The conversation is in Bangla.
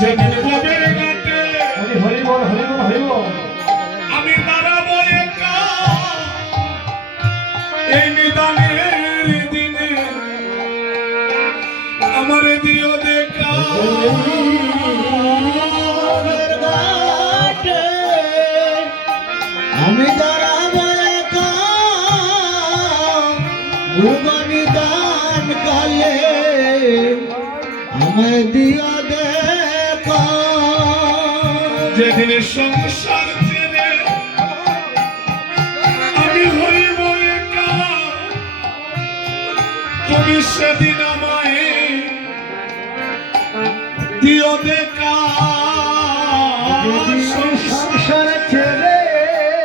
যেদিন ববের ঘাটে হরি হরি বল হরি বল হরি বল আমি দাঁড়াবো একা এই নিদানের দিনে আমার দিও দেখা আমি দাঁড়াবো একা দিয়া যেদিন সংসার ছেড়ে আমি হইব তুমি সেদিন আমায় দিও দেখা